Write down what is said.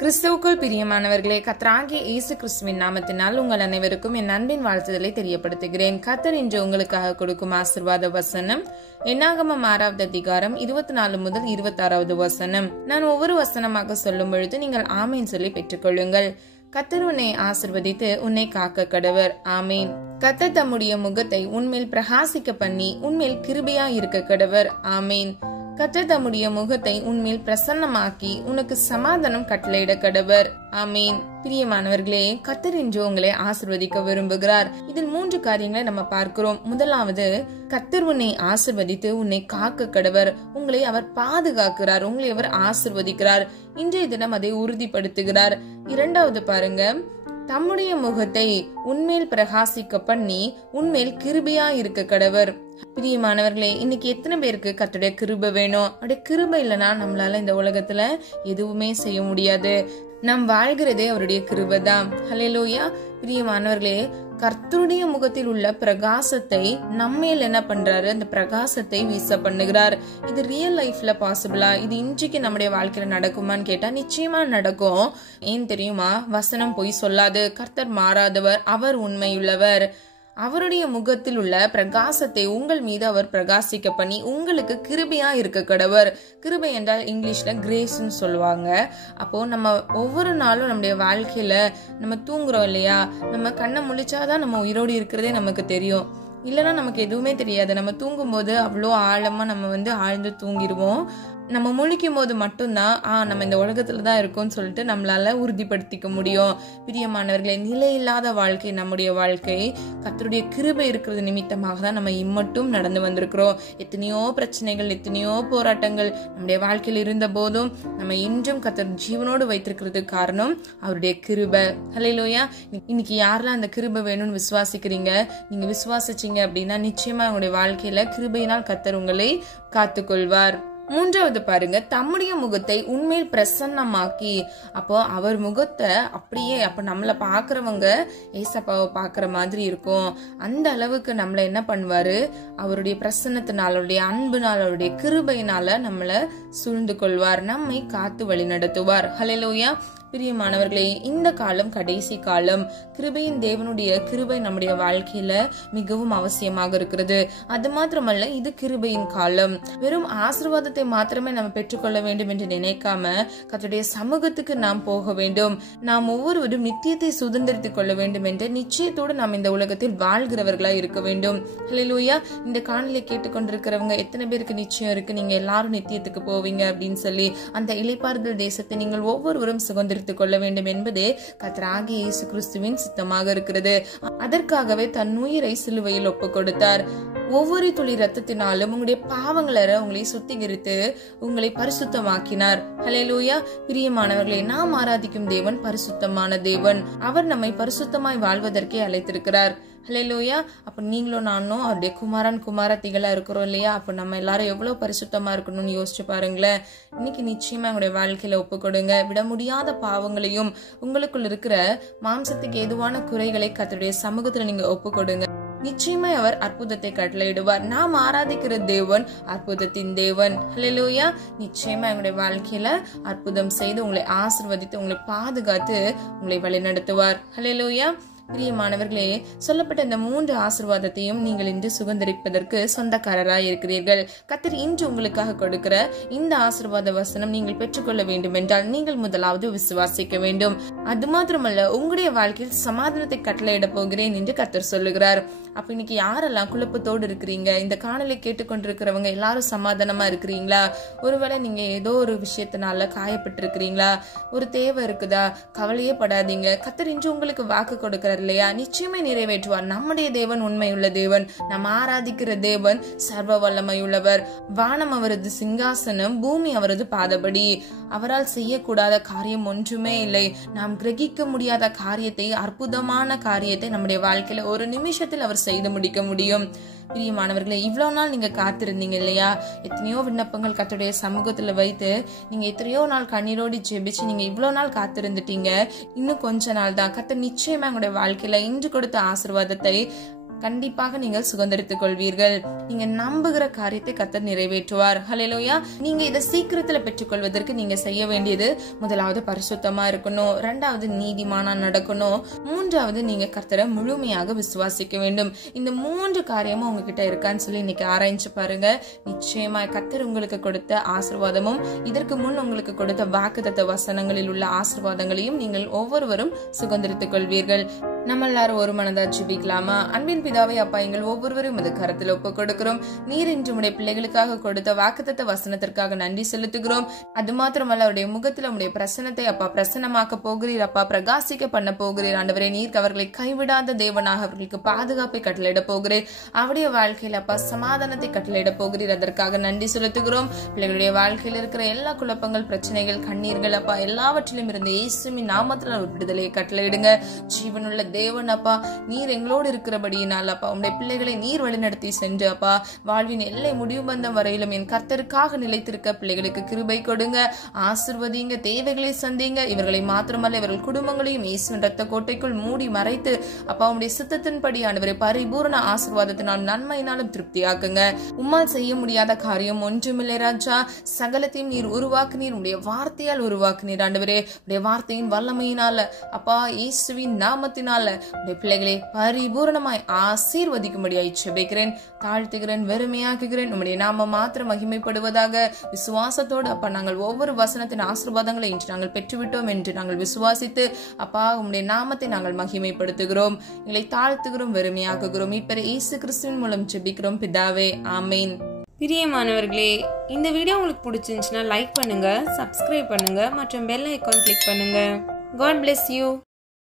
கிறிஸ்துவுக்குள் பிரியமானவர்களே, கர்த்தராகிய இயேசு கிறிஸ்துவின் நாமத்தினால் உங்கள் அனைவருக்கும் என் அன்பின் வாழ்த்துதலை தெரியப்படுத்துகிறேன். கர்த்தர் இன்று உங்களுக்காக கொடுக்கும் ஆசீர்வாத வசனம் என்னாகமம் 6வது அதிகாரம் 24 முதல் 26வது வசனம். நான் ஒவ்வொரு வசனமாக சொல்லும் பொழுது நீங்கள் ஆமேன் சொல்லி பெற்றுக்கொள்ளுங்கள். கர்த்தர் உன்னை ஆசீர்வதித்து உன்னை காக்க கடவர். ஆமேன். கர்த்தர் தம்முடைய முகத்தை உன்மேல் பிரகாசிக்க பண்ணி உன்மேல் கிருபையா இருக்க கடவர். ஆமேன். கர்த்தர் தம்முடைய முகத்தை உன்மேல் பிரசன்னமாக்கி உனக்கு சமாதானம் கட்டளையிட கடவர். ஆமீன். பிரியமானவர்களே, கர்த்தர் இன்று உங்களை ஆசீர்வதிக்க விரும்புகிறார். இதில் 3 காரியங்களை நம்ம பார்க்கிறோம். முதலாவது, கர்த்தர் உன்னை ஆசீர்வதித்து உன்னை காக்க கடவர். உங்களை அவர் பாதுகாக்கிறார், உங்களை அவர் ஆசீர்வதிக்கிறார். இன்றைய தினம் அதை உறுதிப்படுத்துகிறார். இரண்டாவது பாருங்க, தம்முடைய முகத்தை உன்மேல் பிரகாசிக்க பண்ணி உன்மேல் கிருபையா இருக்க கடவர். பிரியமானவர்களே, இன்னைக்கு எத்தனை பேருக்கு கர்த்தருடைய கிருபை வேணும்? அவருடைய கிருபை இல்லைன்னா நம்மளால இந்த உலகத்துல எதுவுமே செய்ய முடியாது. நாம் வாழ்கிறதே அவருடைய கிருபை தான். ஹல்லேலூயா. பிரியமானவர்களே, கர்த்தருடைய முகத்தில் உள்ள பிரகாசத்தை நம்மேல் என்ன பண்றாரு? அந்த பிரகாசத்தை வீச பண்ணுகிறார். இது ரியல் லைஃப்ல பாசிபிளா? இது இன்றைக்கு நம்முடைய வாழ்க்கையில நடக்குமான்னு கேட்டா நிச்சயமா நடக்கும். ஏன் தெரியுமா? வசனம் பொய் சொல்லாது. கர்த்தர் மாறாதவர், அவர் உண்மையுள்ளவர். அவருடைய முகத்தில் உள்ள பிரகாசத்தை உங்கள் மீது அவர் பிரகாசிக்க பண்ணி உங்களுக்கு கிருபையா இருக்க கடவர். கிருபை என்றால் இங்கிலீஷ்ல கிரேஸ்ன்னு சொல்லுவாங்க. அப்போ நம்ம ஒவ்வொரு நாளும் நம்முடைய வாழ்க்கையில நம்ம தூங்குறோம் இல்லையா? நம்ம கண்ணை முழிச்சாதான் நம்ம உயிரோடு இருக்கிறதே நமக்கு தெரியும். இல்லைன்னா நமக்கு எதுவுமே தெரியாது. நம்ம தூங்கும் போது அவ்வளோ ஆழமா நம்ம ஆழ்ந்து தூங்கிடுவோம். நம்ம முழிக்கும் போது மட்டும்தான் நம்ம இந்த உலகத்துல தான் இருக்கோம்னு சொல்லிட்டு நம்மளால உறுதிப்படுத்திக்க முடியும். பிரியமானவர்களே, நிலையில்லாத வாழ்க்கை நம்முடைய வாழ்க்கை. கர்த்தருடைய கிருபை இருக்கிறது நிமித்தமாக தான் நம்ம இம்மட்டும் நடந்து வந்திருக்கிறோம். எத்தனையோ பிரச்சனைகள், எத்தனையோ போராட்டங்கள் நம்முடைய வாழ்க்கையில் இருந்த போதும் நம்ம இன்றும் கர்த்தர் ஜீவனோடு வைத்திருக்கிறதுக்கு காரணம் அவருடைய கிருபை. ஹல்லேலூயா. இன்னைக்கு யாரெல்லாம் அந்த கிருபை வேணும்னு விசுவாசிக்கிறீங்க? நீங்க விசுவாசிச்சீங்க அப்படின்னா நிச்சயமா உங்களுடைய வாழ்க்கையில கிருபையினால் கர்த்தர் உங்களை காத்துக்கொள்வார். மூன்றாவது பாருங்க, தம்முடைய முகத்தை உண்மையில் பிரசன்னமாக்கி. அப்போ அவர் முகத்தை அப்படியே, அப்ப நம்மள பாக்குறவங்க ஏசப்பாவை பாக்குற மாதிரி இருக்கும். அந்த அளவுக்கு நம்மள என்ன பண்ணுவாரு? அவருடைய பிரசன்னத்தினால், அவருடைய அன்புனால், அவருடைய கிருபையினால நம்மள சூழ்ந்து கொள்வார், நம்மை காத்து வழி நடத்துவார். ஹல்லேலூயா. பிரியமானவர்களே, இந்த காலம் கடைசி காலம். கிருபையின் தேவனுடைய கிருபை நம்முடைய வாழ்க்கையில மிகவும் அவசியமாக இருக்கிறது. அது மாத்திரமல்ல, இது கிருபையின் காலம். வெறும் ஆசீர்வாதத்தை மாத்திரமே நம்ம பெற்றுக்கொள்ள வேண்டும் என்று நினைக்காம கர்த்தருடைய சமூகத்துக்கு நாம் போக வேண்டும். நாம் ஒவ்வொருவரும் நித்தியத்தை சுதந்திரித்துக் கொள்ள வேண்டும் என்ற நிச்சயத்தோடு நாம் இந்த உலகத்தில் வாழ்கிறவர்களா இருக்க வேண்டும். ஹல்லேலூயா. இந்த காணொளியை கேட்டுக்கொண்டிருக்கிறவங்க எத்தனை பேருக்கு நிச்சயம் இருக்கு நீங்க எல்லாரும் நித்தியத்துக்கு போவீங்க அப்படின்னு சொல்லி? அந்த இளைப்பாறுதல் தேசத்தை நீங்கள் ஒவ்வொருவரும் சுதந்திரித்துக் கொள்ள வேண்டும் என்பதே கர்த்தராகிய இயேசு கிறிஸ்துவின் சித்தமாக இருக்கிறது. அதற்காகவே தன் உயிரை சிலுவையில் ஒப்பு கொடுத்தார். ஒவ்வொரு துளி ரத்தத்தினாலும் உங்களுடைய பாவங்களை உங்களை சுத்திகரித்து உங்களை பரிசுத்தமாக்கினார். ஹல்லேலூயா. பிரியமானவர்களே, நாம் ஆராதிக்கும் தேவன் பரிசுத்தமான தேவன். அவர் நம்மை பரிசுத்தமாய் வாழ்வதற்கே அழைத்திருக்கிறார். ஹல்லேலூயா. அப்ப நீங்களும் நானும் அவருடைய குமாரன் குமாரத்திகளா இருக்கிறோம் இல்லையா? அப்ப நம்ம எல்லாரும் எவ்வளவு பரிசுத்தமா இருக்கணும்னு யோசிச்சு பாருங்களேன். இன்னைக்கு நிச்சயமா உங்களுடைய வாழ்க்கையில ஒப்பு கொடுங்க. விட முடியாத பாவங்களையும் உங்களுக்குள் இருக்கிற மாம்சத்துக்கு ஏதுவான குறைகளை கர்த்தருடைய சமூகத்துல நீங்க ஒப்பு கொடுங்க. நிச்சயமா அவர் அற்புதத்தை கட்டளையிடுவார். நாம் ஆராதிக்கிற தேவன் அற்புதத்தின் தேவன். ஹல்லேலூயா. நிச்சயமா எங்களுடைய வாழ்க்கையில அற்புதம் செய்து உங்களை ஆசீர்வதித்து உங்களை பாதுகாத்து உங்களை வழிநடத்துவார். ஹல்லேலூயா. பிரியமானவர்களே, சொல்லப்பட்ட இந்த 3 ஆசீர்வாதத்தையும் நீங்கள் இன்று சுதந்திரிப்பதற்கு சொந்தக்காரராய் இருக்கிறீர்கள். கர்த்தர் இன்று உங்களுக்காக கொடுக்கிற இந்த ஆசீர்வாத வசனம் நீங்கள் பெற்றுக்கொள்ள வேண்டும் என்றால் நீங்கள் முதலாவது விசுவாசிக்க வேண்டும். அது மாத்திரமல்ல, உங்களுடைய வாழ்க்கையில் சமாதானத்தை கட்டளையிட போகிறேன் என்று கர்த்தர் சொல்லுகிறார். அப்ப இன்னைக்கு யாரெல்லாம் குழப்பத்தோடு இருக்கிறீங்க? இந்த காணொளி கேட்டுக்கொண்டிருக்கிறவங்க எல்லாரும் சமாதானமா இருக்கிறீங்களா? ஒருவேளை நீங்க ஏதோ ஒரு விஷயத்தினால காயப்பட்டு இருக்கிறீங்களா? ஒரு தேவை இருக்குதா? கவலையே படாதீங்க. கர்த்தர் இன்று உங்களுக்கு வாக்கு கொடுக்கிறார் இல்லையா? நிச்சயமே நிறைவேற்றுவார். நம்முடைய தேவன் உண்மையுள்ள தேவன். நாம் ஆராதிக்கிற தேவன் சர்வ வல்லமையுள்ளவர். வானம் அவரது சிங்காசனம், பூமி அவரது பாதபடி. அவரால் செய்யக்கூடாத காரியம் ஒன்றுமே இல்லை. நாம் கிரகிக்க முடியாத காரியத்தை, அற்புதமான காரியத்தை நம்முடைய வாழ்க்கையில ஒரு நிமிஷத்தில் அவர் செய்து முடிக்க முடியும். பிரியமானவர்களே, இவ்வளவு நாள் நீங்க காத்திருந்தீங்க இல்லையா? எத்தனையோ விண்ணப்பங்கள் கர்த்தருடைய சமூகத்துல வைத்து நீங்க எத்தனையோ நாள் கண்ணீரோடு ஜெபிச்சு நீங்க இவ்வளவு நாள் காத்திருந்துட்டீங்க. இன்னும் கொஞ்ச நாள் தான். கர்த்தர் நிச்சயமா உங்களுடைய வாழ்க்கையில இன்று கொடுத்த ஆசீர்வாதத்தை கண்டிப்பாக நீங்கள் சுதந்திரித்துக் கொள்வீர்கள். நீங்க நம்புகிற காரியத்தை கர்த்தர் நிறைவேற்றுவார். ஹல்லேலூயா. நீங்க இதை சீக்கிரத்துல பெற்றுக்கொள்வதற்கு நீங்க செய்ய வேண்டியது, முதலாவது பரிசுத்தமா இருக்கணும், இரண்டாவது நீதிமானா நடக்கணும், மூன்றாவது நீங்க கர்த்தரை முழுமையாக விசுவாசிக்க வேண்டும். இந்த 3 காரியமும் உங்ககிட்ட இருக்கான்னு சொல்லி இன்னைக்கு ஆராய்ச்சி பாருங்க. நிச்சயமா கர்த்தர் உங்களுக்கு கொடுத்த ஆசீர்வாதமும் இதற்கு முன் உங்களுக்கு கொடுத்த வாக்குத்தத்த வசனங்களில் உள்ள ஆசீர்வாதங்களையும் நீங்கள் ஒவ்வொருவரும் சுதந்திரித்துக் கொள்வீர்கள். நம்ம எல்லாரும் ஒரு மனதா ஜெபிக்கலாமா? அன்பின் பிதாவே, அப்பா, எங்கள் ஒவ்வொருவரும் இது கருத்தில் ஒப்புக் கொடுக்கிறோம். நீர் இன்று உடைய பிள்ளைகளுக்காக கொடுத்த வாக்குத்தத்த வசனத்திற்காக நன்றி செலுத்துகிறோம். அது மாத்திரமல்ல, அவருடைய முகத்தில் உடைய பிரசனத்தை அப்பா பிரசனமாக்க போகிறீர். அப்பா பிரகாசிக்க பண்ண போகிறீர். ஆண்டவரே, நீர் அவர்களை கைவிடாத தேவனாக அவர்களுக்கு பாதுகாப்பை கட்டளையிட போகிறீர். அவருடைய வாழ்க்கையில் அப்பா சமாதானத்தை கட்டளையிட போகிறீர். அதற்காக நன்றி செலுத்துகிறோம். பிள்ளைகளுடைய வாழ்க்கையில் இருக்கிற எல்லா குழப்பங்கள், பிரச்சனைகள், கண்ணீர்கள் அப்பா எல்லாவற்றிலும் இருந்து இயேசுவின் நாமத்தில் விடுதலையை கட்டளையிடுங்க. ஜீவனுள்ள தேவன் அப்பா, நீர் எங்களோடு இருக்கிறபடியினால் அப்பா உடைய பிள்ளைகளை நீர் வழிநடத்தி சென்று அப்பா வாழ்வின் எல்லை முடிவு பந்தம் வரையிலும் என் கர்த்தருக்காக நிலைத்திருக்க பிள்ளைகளுக்கு கிருபை கொடுங்க. ஆசீர்வதிங்க, தேவைகளை சந்திங்க. இவர்களை மாத்திரமல்ல, இவர்கள் குடும்பங்களையும் இயேசுவின் இரத்த கோட்டைக்குள் மூடி மறைத்து அப்பா உடைய சித்தத்தின்படி ஆண்டவரை பரிபூர்ண ஆசீர்வாதத்தினால் நன்மையினாலும் திருப்தியாக்குங்க. உம்மால் செய்ய முடியாத காரியம் ஒன்றுமில்லை ராஜா. சகலத்தையும் நீர் உருவாக்குனீர், உடைய வார்த்தையால் உருவாக்குனீர். ஆண்டவரே, உடைய வார்த்தையின் வல்லமையினால அப்பா இயேசுவின் நாமத்தினால உடைய பிள்ளைகளை பரிபூர்ணமாய் ஆசீர்வதிக்கும்படியாய் ஜெபிக்கிறேன், தாழ்த்துகிறேன், வெறுமையாக்குகிறேன். உம்முடைய நாமம் மாத்திரம் மகிமைப்படுவதாக. விசுவாசத்தோடு அப்பா நாங்கள் ஒவ்வொரு வசனத்தின் ஆசீர்வாதங்களை இன்று நாங்கள் பெற்றுவிட்டோம் என்று நாங்கள் விசுவாசித்து அப்பா உம்முடைய நாமத்தை நாங்கள் மகிமைப்படுத்துகிறோம், எங்களை தாழ்த்துகிறோம், வெறுமையாக்குகிறோம். இப்ப இயேசு கிறிஸ்துவின் மூலம் ஜெபிக்கிறோம் பிதாவே, ஆமீன். பிரியமானவர்களே, இந்த வீடியோ உங்களுக்கு பிடிச்சிருந்துச்சுன்னா லைக் பண்ணுங்க, சப்ஸ்கிரைப் பண்ணுங்க மற்றும் பெல் ஐகான் கிளிக் பண்ணுங்க. God bless you.